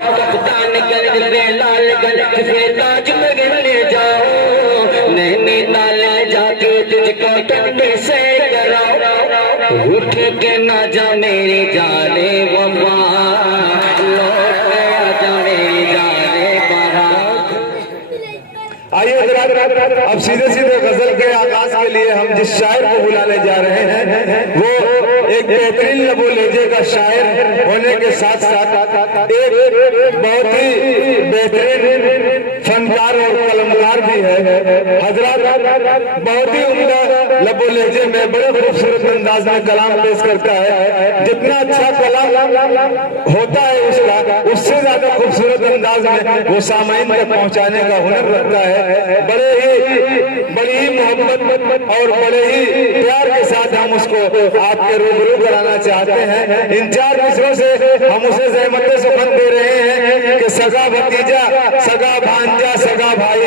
कप्तान गंज पे लाल गंज पे ताज महल ले जाओ, नैनीताल जाके तुझको ठंडे से कराओ, उठ के ना जा मेरी जाने वफा, लौट के आ जा मेरी जाने बारात। आइए अब सीधे सीधे गजल के आगाज के लिए हम जिस शायर को बुलाने जा रहे हैं वो एक बेहतरीन लबो लहजे का शायर होने के साथ साथ एक बहुत ही बेहतरीन फनकार और कलमकार भी है। हजरात बहुत ही उम्दा लबो लहजे में बड़े खूबसूरत अंदाज में कलाम पेश करता है। जितना अच्छा कलाम होता है उसका, उससे ज्यादा खूबसूरत अंदाज में वो सामाइन तक पहुंचाने का हुनर रखता है। बड़ी ही मोहब्बत और बड़े ही प्यार के साथ हम उसको आपके रूबरू कराना चाहते हैं। इन 4 मिसरों से हम उसे ज़हमत सुखन दे रहे हैं कि सगा भतीजा, सगा भांजा, सगा भाई,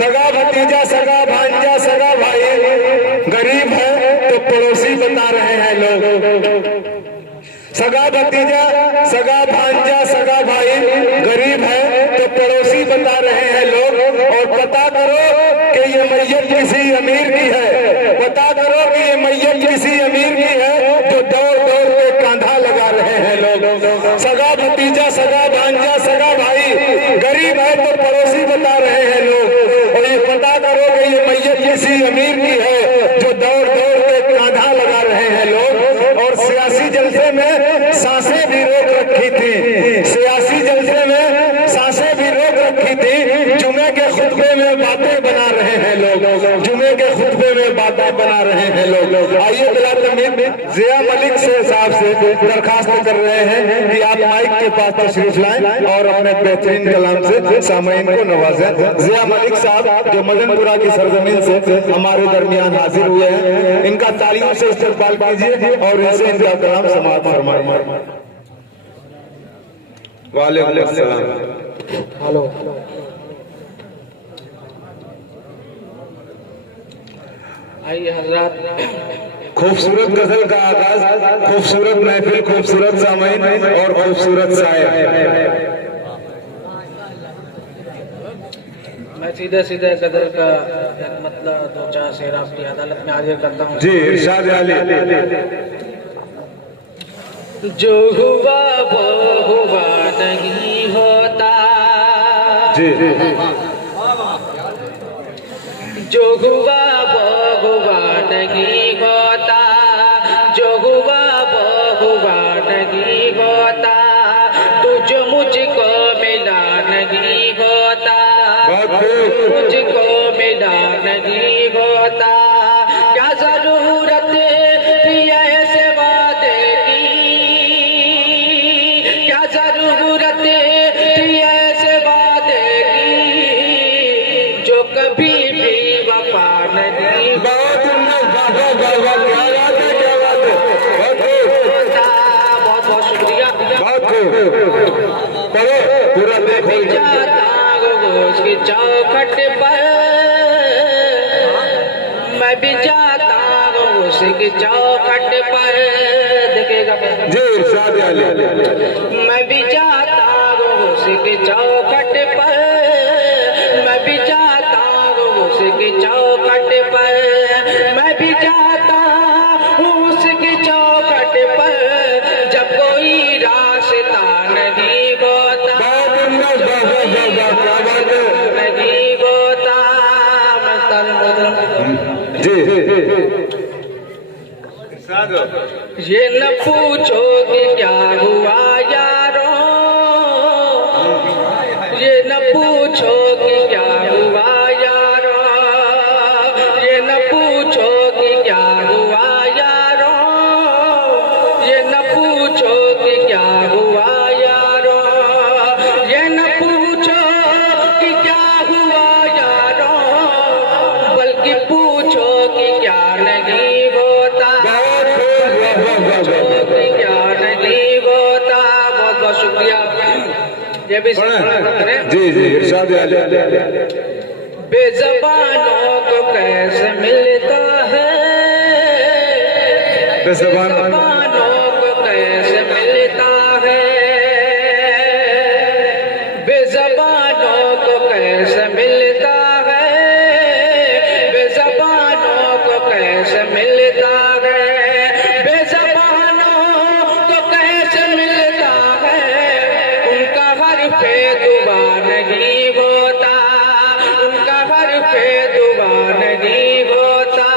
सगा भतीजा, सगा भांजा, सगा भाई, गरीब है तो पड़ोसी बता रहे हैं लोग। सगा भतीजा, सगा भांजा, सगा भाई, गरीब है तो पड़ोसी बता रहे हैं लोग। और पता करो कि ये मैयत किसी अमीर की है, पता करो कि ये मैयत किसी अमीर की है जो दौड़ दौड़ के कांधा लगा रहे हैं लोग। सगा भतीजा, सगा भांजा, सगा भाई, गरीब है तो पड़ोसी बता रहे हैं लोग। और ये पता करो कि ये मैयत किसी अमीर की है जो दौड़ दौड़ के कांधा लगा रहे हैं लोग। और सियासी जलसे में सांसें भी रोक रखी थी, सियासी जलसे में सांसें भी रोक रखी थी। जुमे के खुतबे में बातें बना रहे हैं लोग, जुमे के खुतबे में बातें बना रहे हैं लोग। आइए ज़िया मलिक से साहब से दरखास्त कर रहे हैं कि आप माइक के पास तशरीफ लाएं और अपने बेहतरीन कलाम से सामईन को नवाजें। ज़िया मलिक साहब जो मदनपुरा की सरजमीन से हमारे दरमियान हाजिर हुए हैं, इनका तालियों से इस्तकबाल कीजिए और इनसे इनका कलाम समाअत फरमाएं। वालेकुम अस्सलाम। हेलो। आइए हजरात, खूबसूरत गजल का आगाज, खूबसूरत महफिल, खूबसूरत सामईन और खूबसूरत शायर। मैं सीधे सीधे गजल का मतलब 2-4 शेर आपकी अदालत में हाजिर करता हूँ। जी इरशाद आली। जो हुआ वो हुआ नहीं होता, जी जो हुआ वो हुआ नहीं होता, जो हुआ वो हुआ नहीं होता, तुझ मुझको मिला नहीं होता, मुझको मिला नहीं होता। क्या जरूरत थी ऐसे वादे की, क्या जरूरत थी ऐसे वादे की जो कभी भी वफा नहीं बहुत बहुत शुक्रिया। पूरा देखो उसकी चौखट पर मैं भी जाता हूँ, उसकी चौखट पर देखेगा जी इरशाद आली। मैं भी जाता हूँ उसकी चौखट पर, मैं भी जाता हूँ उसकी चौखट पर, मैं भी जाता हूँ उसकी चौखट पर। जब कोई रास्ता नहीं होता, नहीं होता, जी ये न पूछो कि क्या हुआ यारो, ये न पूछो कि क्या हुआ यारो, ये न पूछो कि क्या हुआ यारो, ये न पूछो कि क्या हुआ यारो, ये न पूछो कि क्या हुआ यारो, बल्कि पूछो कि क्या नहीं होता, क्या नहीं होता। बहुत बहुत शुक्रिया। ये भी जी जी इरशाद आली। बेज़बानों को कैसे मिलता है, बेज़बानों को कैसे मिलता है, दुआ नहीं होता, उनका हर पे दुआ नहीं होता,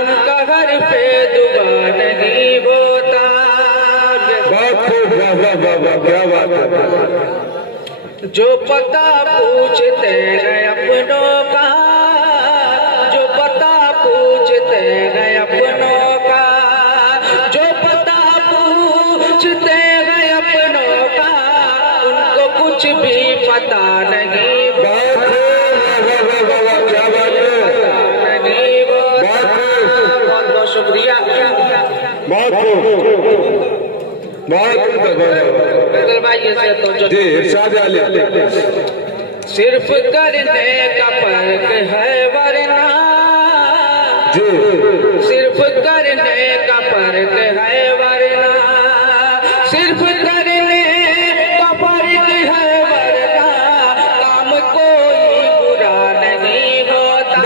उनका हर पे दुआ नहीं होता। क्या बात है। जो पता पूछते हैं अपनों का, जो पता पूछते हैं अपनों का, जो पता पूछते हैं अपनों का, उनको कुछ भी पता नहीं बहुत बहुत शुक्रिया। भाई ऐसे तो जो जी इरशाद आले सिर्फ करने का फर्क है वरना, जी सिर्फ करने का फर्क है वरना, सिर्फ करने का फर्क है वरना, काम कोई बुरा नहीं होता,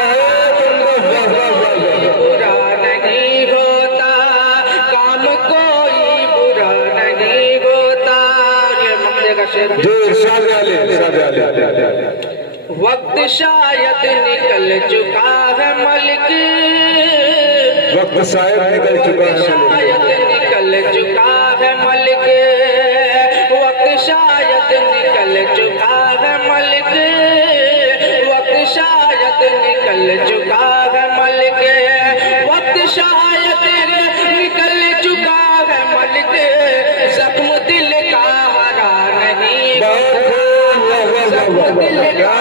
बुरा नहीं होता, काम कोई बुरा नहीं होता। ये ममले का शेर। जी इरशाद आले वक्त शायद निकल चुका है मलिक, वक्त शायद निकल चुका है, शायद निकल चुका है मलिक, वक्त शायद निकल चुका है मलिक, वक्त शायद निकल चुका है मलिक, वक्त शायद निकल चुका है मलिक, जख्म दिल का हरा नहीं, जख्म दिल का